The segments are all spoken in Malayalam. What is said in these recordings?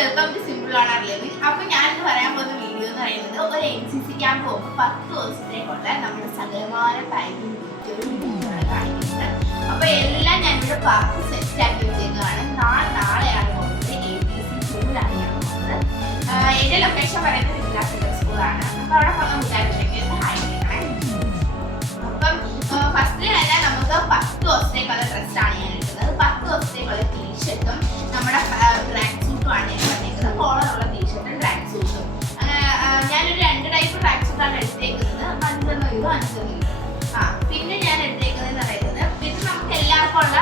Welcome to simple on living. അപ്പൊ ഞാനിന്ന് പറയാൻ പോകുന്ന വീഡിയോ എന്ന് പറയുന്നത് ഒരു NCC ക്യാമ്പ് പോകുമ്പോൾ 10 ദിവസത്തേക്കുള്ള നമ്മുടെ സകലമാന പാക്കിംഗ് വീഡിയോയാണ് കാണിക്കുന്നത്. അപ്പൊ എല്ലാം ഞാനിവിടെ പാക്ക് സെറ്റ് ആക്കി വെച്ചേക്കുന്നതാണ്. നാളെയാണ് പോകുന്നത്. APC സ്കൂളിലാണ് ഞാൻ പോകുന്നത്. എന്റെ ലൊക്കേഷൻ പറയുന്നത് ജില്ലാ സെൻട്രൽ സ്കൂളാണ്. അപ്പൊ അവിടെ പോകുന്ന കൂട്ടുകാരുണ്ടെങ്കിൽ ഹായ് ചെയ്യണേ. അപ്പം ഫസ്റ്റ് തന്നെ നമുക്ക് 10 ദിവസത്തേക്കുള്ള ഡ്രസ്സാണ് ഞാൻ എടുക്കുന്നത്. 10 ദിവസത്തേക്കുള്ള ടീഷർട്ടും നമ്മുടെ ട്രാക്ക് സൂട്ടുമാണ് ഞാൻ പറഞ്ഞേക്കുന്നത്. കോളറുള്ള ടീഷർട്ടും ട്രാക്ക് സൂട്ടും. ഞാനൊരു 2 ടൈപ്പ് ട്രാക്ക് സൂട്ടാണ് എടുത്തേക്കുന്നത്. 5 പിന്നെ ഞാൻ എടുത്തേക്കുന്നതെന്ന് പറയുന്നത് ഇത് നമുക്ക് എല്ലാവർക്കും ഉള്ള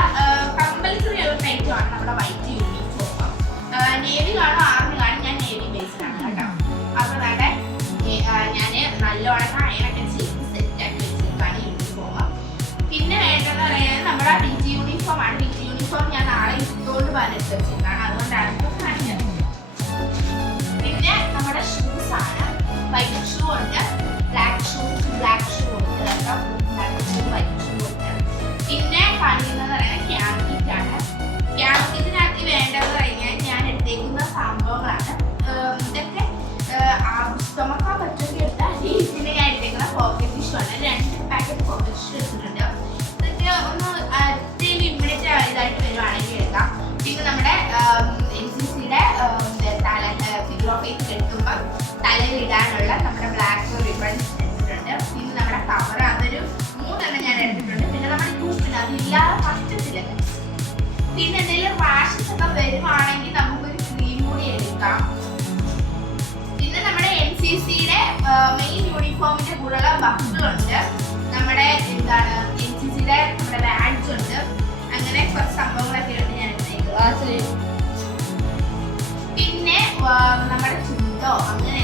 കമ്പൽസറി ഒരു ടൈപ്പാണ് നമ്മുടെ വൈറ്റ് യൂണിഫോം. നേവി കാണും ആർമി കാണും. ഞാൻ നേവി ബേസിലാണ് കേട്ടോ. അപ്പൊ വേണ്ടേ ഞാൻ നല്ലോണം അയണൊക്കെ ചെയ്ത് സെറ്റാക്കി വെച്ചിട്ടാണ് യൂണിഫോം. പിന്നെ വേണ്ടതെന്ന് പറയുന്നത് നമ്മുടെ DG യൂണിഫോം ആണ്. DG യൂണിഫോം ഞാൻ നാളെ ഇട്ടുകൊണ്ട് പറഞ്ഞിട്ട് വെച്ചിട്ടാണ്. അതുകൊണ്ടാണ് കാണിക്കുന്നത്. പിന്നെ നമ്മുടെ ഷൂസ് ആണ്. വൈറ്റ് ഷൂ ഉണ്ട്, ബ്ലാക്ക് ഷൂ ഉണ്ട് കേട്ടോ. ബ്ലാക്ക് ഷൂ വൈറ്റ് ഷൂ ഉണ്ട്. പിന്നെ കാണിക്കുന്നത് പറയുന്നത് ക്യാമ്പ് കിറ്റ് ആണ്. ക്യാമ്പ് കിറ്റിനകത്ത് വേണ്ടതെന്ന് പറഞ്ഞാൽ ഞാൻ എടുത്തേക്കുന്ന സംഭവങ്ങളാണ്. ഇതൊക്കെ ചുമക്കാൻ പറ്റുമെങ്കിൽ എടുത്താൽ പിന്നെ ഞാൻ എടുത്തേക്കുന്ന പോക്കറ്റ് ടിഷ്യൂ ആണ്. 2 പാക്കറ്റ് പോക്കറ്റ് ടിഷ്യൂ എടുത്തിട്ടുണ്ട്. ഇതൊക്കെ ഒന്ന് ഇമ്മിഡിയറ്റ് ഇതായിട്ട് വരുവാണെങ്കിൽ എടുക്കാം. പിന്നെ നമ്മുടെ NCCയുടെ ഫിഗർ ഓഫ് ഫേസ് കെട്ടുമ്പോൾ തലയിലിടാനുള്ള നമ്മുടെ ബ്ലാക്ക് റിബൺസ് എടുത്തിട്ടുണ്ട്. പിന്നെ നമ്മുടെ കവർ അതൊരു 3 ഞാൻ എടുത്തിട്ടുണ്ട്. പിന്നെ നമ്മുടെ ട്യൂബിന് അതില്ലാതെ പറ്റത്തില്ല. പിന്നെ എന്തെങ്കിലും റാഷസ് ഒക്കെ വരുവാണെങ്കിൽ നമുക്കൊരു ക്രീം കൂടി എടുക്കാം. പിന്നെ നമ്മുടെ NCCയുടെ മെയിൻ യൂണിഫോമിന്റെ കൂടെയുള്ള ബക്കിളുണ്ട്. നമ്മുടെ എന്താണ് NCCയുടെ നമ്മുടെ ബാഡ്ജ് ഉണ്ട്. അങ്ങനെ കുറച്ച് സംഭവങ്ങളൊക്കെ ഉണ്ട് ഞാൻ എടുത്തേക്കുന്നത്. പിന്നെ നമ്മുടെ ചുണ്ടോ അങ്ങനെ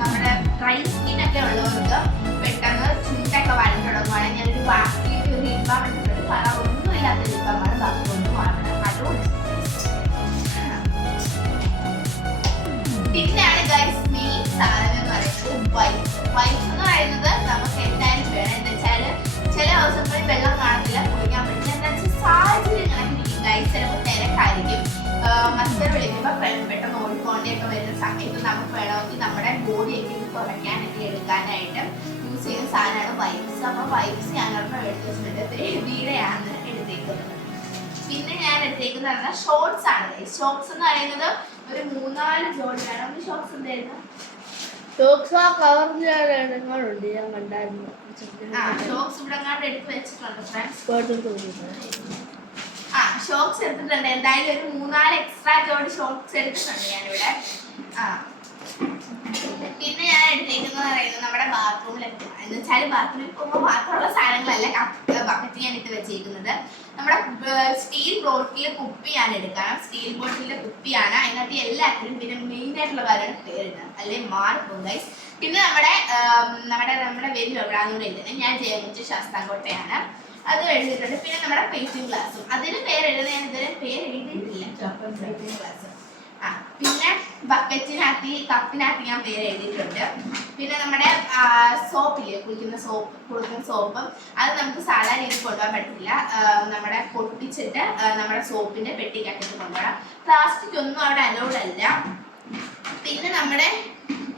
നമ്മുടെ ഡ്രൈ സ്കിൻ ഒക്കെ ഉള്ളവർക്ക് പെട്ടെന്ന് ചുണ്ടൊക്കെ വരട്ടുടങ്ങുവാണ്. ഞാനൊരു ബാക്കിയിട്ട് ഒരു ഇപ്പം എടുത്തിട്ടുണ്ട്. കാരണം ഒന്നുമില്ലാത്ത ഇപ്പമാണ് ബാക്കി കൊണ്ട് വാങ്ങണം. അതുകൊണ്ട് പിന്നെയാണ് ഗൈസ് മെയിൻ സാധനം എന്ന് പറയുന്നത് വൈറ്റ് എന്ന് പറയുന്നത് നമുക്ക് എന്തായാലും വേണം. എന്താ വെച്ചാൽ ചില ദിവസങ്ങളിൽ വെള്ളം കാണത്തില്ല, കുളിക്കാൻ പറ്റില്ല. എന്താ വെച്ചാൽ സാഹചര്യം കണക്കിരിക്കും ഗൈസ്. ചിലപ്പോൾ തിരക്കായിരിക്കും. മസ്റ്റർ വിളിക്കുമ്പോൾ പെട്ടെന്ന് ഓടിക്കൊണ്ടൊക്കെ വരുന്ന സമയത്ത് നമുക്ക് വേണമെങ്കിൽ നമ്മുടെ ബോഡിയൊക്കെ കുറയ്ക്കാനൊക്കെ എടുക്കാനായിട്ട് യൂസ് ചെയ്യുന്ന സാധനമാണ് വൈപ്സ്. അപ്പോൾ വൈപ്സ് ഞങ്ങൾക്ക് എടുത്ത് വെച്ചിട്ടുണ്ട്. ബേബിയുടെയാണ് എടുത്തേക്കുന്നത്. പിന്നെ ഞാൻ എടുത്തേക്കുന്നത് പറഞ്ഞാൽ ഷോർട്സ് ആണ്. ഷോർട്സ് എന്ന് പറയുന്നത് ഒരു 3-4 ജോഡിയാണ്. ഒരു ഷോർട്സ് എന്തായിരുന്നു? ഷോക്സ് ആ കവറിൽ ഇടങ്ങളുണ്ട്, ഞാൻ കണ്ടായിരുന്നു. ഷോക്സ് ഇവിടെ അങ്ങോട്ട് എടുത്ത് വെച്ചിട്ടുണ്ട് ഫ്രണ്ട്സ്. ഷോക്സ് എടുത്തിട്ടുണ്ട്. എന്തായാലും ഒരു 3-4 എക്സ്ട്രാ ജോഡി ഷോക്സ് എടുത്തിട്ടുണ്ട് ഞാനിവിടെ. പിന്നെ ഞാൻ എടുത്തേക്കുന്നത് പറയുന്നത് നമ്മുടെ ബാത്റൂമിലൊക്കെ എന്ന് വെച്ചാൽ ബാത്റൂമിൽ പോകുമ്പോൾ മാത്രമുള്ള സാധനങ്ങളല്ല ബക്കറ്റ് ഞാൻ ഇട്ട് വെച്ചേക്കുന്നത്. നമ്മുടെ സ്റ്റീൽ ബോട്ടിലെ കുപ്പി ഞാൻ എടുക്കണം. സ്റ്റീൽ ബോട്ടിലെ കുപ്പിയാണ്. അതിനകത്ത് എല്ലാത്തിനും പിന്നെ മെയിൻ ആയിട്ടുള്ള കാര്യമാണ് പേരിടുന്നത്, അല്ലെ മാർക്കും ഗൈസ്. പിന്നെ നമ്മുടെ വലിയ എവിടെയാണെന്ന് എഴുതുന്നത് ഞാൻ ജയമുച്ച ശാസ്താംകോട്ടയാണ്. അത് എഴുതിയിട്ടുണ്ട്. പിന്നെ നമ്മുടെ പെയിന്റിംഗ് ഗ്ലാസും അതിന് പേര് എഴുതുന്നത് ഞാൻ ഇതുവരെ പേര് എഴുതിയിട്ടില്ല. Painting glass. പിന്നെ ബക്കറ്റിനകത്ത് കപ്പിനകത്ത് ഞാൻ പേര് എഴുതിയിട്ടുണ്ട്. പിന്നെ നമ്മുടെ സോപ്പില്ലേ, കുളിക്കുന്ന സോപ്പും അത് നമുക്ക് സാധാരണ രീതിയിൽ കൊണ്ടുപോകാൻ പറ്റില്ല. നമ്മുടെ പൊട്ടിച്ചിട്ട് നമ്മുടെ സോപ്പിന്റെ പെട്ടിക്കകത്ത് കൊണ്ടുപോകാം. പ്ലാസ്റ്റിക് ഒന്നും അവിടെ അലൗഡ് അല്ല. പിന്നെ നമ്മുടെ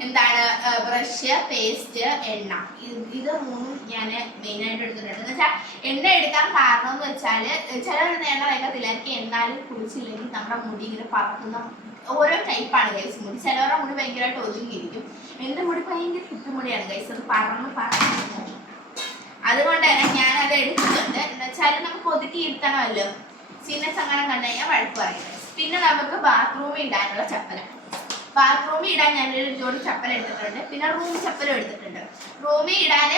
എന്താണ് ബ്രഷ്, പേസ്റ്റ്, എണ്ണ, ഇത് 3 ഞാൻ മെയിനായിട്ട് എടുത്തിട്ടുണ്ട്. എന്ന് വെച്ചാൽ എണ്ണ എടുക്കാൻ കാരണം എന്ന് വെച്ചാൽ ചിലവരുടെ എണ്ണ വെക്കത്തില്ല. എനിക്ക് എന്നാലും കുളിച്ചില്ലെങ്കിൽ നമ്മുടെ മുടി ഇങ്ങനെ പറക്കുന്ന ഓരോ ടൈപ്പാണ് ഗൈസ് മുടി. ചിലവരുടെ മുടി ഭയങ്കരമായിട്ട് ഒതുങ്ങിയിരിക്കും. എൻ്റെ മുടി ഭയങ്കര കുത്തുമുടിയാണ് ഗൈസ്. അത് പറന്ന് അതുകൊണ്ട് തന്നെ ഞാനത് എടുത്തിട്ടുണ്ട്. എന്ന് വെച്ചാൽ നമുക്ക് ഒതുക്കി ഇരുത്തണമല്ലോ. സീനിയർസ് അങ്ങനെ കണ്ടു കഴിഞ്ഞാൽ വഴക്ക് പറയുന്നത്. പിന്നെ നമുക്ക് ബാത്റൂമിൽ ഇടാനുള്ള ചപ്പല. ബാത്റൂമിൽ ഇടാൻ ഞാനൊരു ജോഡി ചപ്പൽ എടുത്തിട്ടുണ്ട്. പിന്നെ റൂം ചപ്പലും എടുത്തിട്ടുണ്ട്. റൂമിൽ ഇടാൻ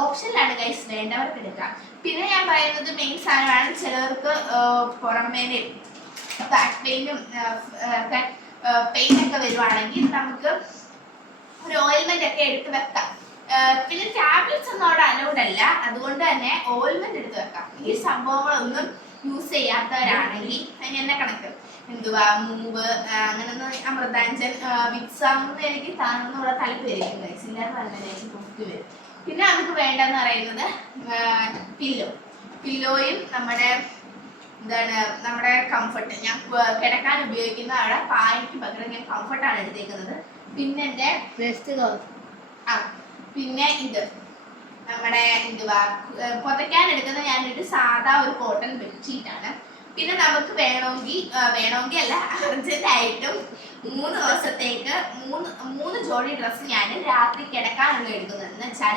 ഓപ്ഷനിലാണ് ഗൈസ്, വേണ്ടവർക്ക് എടുക്കാം. പിന്നെ ഞാൻ പറയുന്നത് മെയിൻ സാധനമാണ്. ചിലവർക്ക് പുറമേനെ ബാക്ക് പെയിനും ഒക്കെ പെയിനൊക്കെ വരുവാണെങ്കിൽ നമുക്ക് ഒരു ഓയിൽമെന്റ് ഒക്കെ എടുത്ത് വെക്കാം. പിന്നെ ടാബ്ലറ്റ്സ് ഒന്നും അവിടെ അലൗഡ് അല്ല. അതുകൊണ്ട് തന്നെ ഓയിൽമെന്റ് എടുത്ത് വെക്കാം. ഈ സംഭവങ്ങളൊന്നും യൂസ് ചെയ്യാത്തവരാണെങ്കിൽ എന്നെ കണക്ക് എന്തുവാ മൂവ് അങ്ങനൊന്നും അമൃതാഞ്ചൻ വിക്സ് അങ്ങനൊന്നും എനിക്ക് താങ്ങുന്നുള്ള തലപ്പേരിക്കും ഗൈസ്. ഇല്ലാതെ പറഞ്ഞാൽ എനിക്ക് പൊക്കി വരും. പിന്നെ നമുക്ക് വേണ്ടെന്ന് പറയുന്നത് പില്ലോയും നമ്മുടെ എന്താണ് നമ്മുടെ കംഫർട്ട്, ഞാൻ കിടക്കാൻ ഉപയോഗിക്കുന്ന അവിടെ പായക്ക് പകരം ഞാൻ കംഫർട്ടാണ് എടുത്തേക്കുന്നത്. പിന്നെ എൻ്റെ വേസ്റ്റ് കവർ, ആ പിന്നെ ഇത് നമ്മുടെ എന്തുവാ പുതയ്ക്കാൻ എടുക്കുന്ന ഞാനൊരു സാധാ ഒരു കോട്ടൺ ബെഡ്ഷീറ്റാണ്. പിന്നെ നമുക്ക് വേണമെങ്കിൽ അല്ല, അർജന്റായിട്ടും 3 ദിവസത്തേക്ക് മൂന്ന് ജോഡി ഡ്രസ്സ് ഞാൻ രാത്രി കിടക്കാനുള്ള എടുക്കുന്നത്. എന്ന് വെച്ചാൽ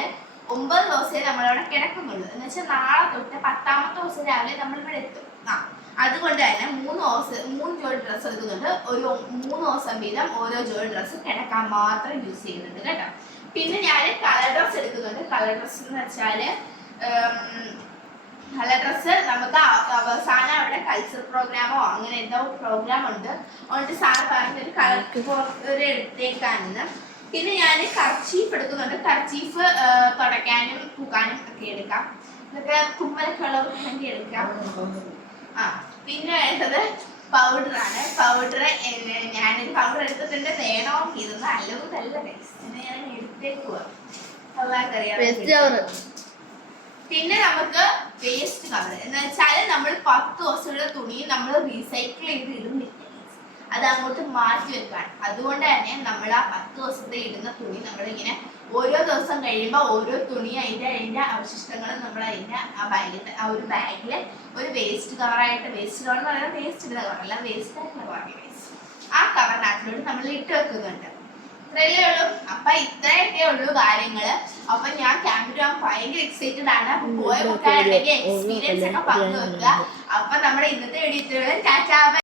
9 ദിവസമേ നമ്മളവിടെ കിടക്കുന്നുള്ളൂ. എന്ന് വെച്ചാൽ നാളെ തൊട്ട് 10ാമത്തെ ദിവസം രാവിലെ നമ്മളിവിടെ എത്തും. അതുകൊണ്ട് തന്നെ 3 ജോഡി ഡ്രസ്സ് എടുക്കുന്നുണ്ട്. ഒരു 3 ദിവസം വീതം ഓരോ ജോഡി ഡ്രസ്സ് കിടക്കാൻ മാത്രം യൂസ് ചെയ്യുന്നുണ്ട് കേട്ടോ. പിന്നെ ഞാൻ കളർ ഡ്രസ്സ് എടുക്കുന്നുണ്ട്. കളർ ഡ്രസ്സ് എന്ന് വെച്ചാൽ കളർ ഡ്രസ്സ് നമുക്ക് അവസാനം അവിടെ കൾച്ചർ പ്രോഗ്രാമോ അങ്ങനെ എന്തോ പ്രോഗ്രാം ഉണ്ട്. അതുകൊണ്ട് സാറ് പറഞ്ഞൊരു കളർ ഒരു എടുത്തേക്കാണെന്ന്. പിന്നെ ഞാൻ കർച്ചീഫ് എടുക്കുന്നുണ്ട്. കർച്ചീഫ് തുടയ്ക്കാനും പൂക്കാനും ഒക്കെ എടുക്കാം. ഇതൊക്കെ കുമ്മലൊക്കെ ഉള്ളവർക്ക് എടുക്കാം. പിന്നെ വേണ്ടത് പൗഡറാണ്. പൗഡർ ഞാനൊരു പൗഡർ എടുത്തിട്ടുണ്ട്. വേണമെങ്കിൽ ഇതൊന്നും അല്ലതല്ല ഞാൻ എടുത്തേക്കുക. പിന്നെ നമുക്ക് വേസ്റ്റ് കവർ എന്ന് വെച്ചാൽ നമ്മൾ 10 ദിവസമുള്ള തുണി നമ്മൾ റീസൈക്കിൾ ചെയ്ത് ഇടുന്നില്ല, അത് അങ്ങോട്ട് മാറ്റി വെക്കാൻ. അതുകൊണ്ട് തന്നെ നമ്മൾ ആ 10 ദിവസത്തെ ഇടുന്ന തുണി നമ്മളിങ്ങനെ ഓരോ ദിവസം കഴിയുമ്പോൾ ഓരോ തുണി അതിൻ്റെ അവശിഷ്ടങ്ങൾ നമ്മൾ അതിൻ്റെ ആ ഒരു ബാഗിൽ ഒരു വേസ്റ്റ് കവറായിട്ട്, വേസ്റ്റ് കവർ എന്ന് പറയുന്നത് വേസ്റ്റ് ഇടുന്ന കവറല്ല, വേസ്റ്റ് ആയിട്ടുള്ള കവറിൽ ആ കവറിനകത്തിലോട്ട് നമ്മൾ ഇട്ട് വെക്കുന്നുണ്ട്. ഇത്രയല്ലേ ഉള്ളൂ. അപ്പൊ ഇത്രയൊക്കെ ഉള്ളൂ കാര്യങ്ങള്. അപ്പൊ ഞാൻ ക്യാമ്പിൽ പോകാൻ ഭയങ്കര എക്സൈറ്റഡ് ആണ്. അപ്പൊ പോയ കുട്ടികളുണ്ടെങ്കിൽ എക്സ്പീരിയൻസ് ഒക്കെ പങ്കുവെക്കുക. അപ്പൊ നമ്മുടെ ഇന്നത്തെ വീഡിയോ ടാറ്റാ.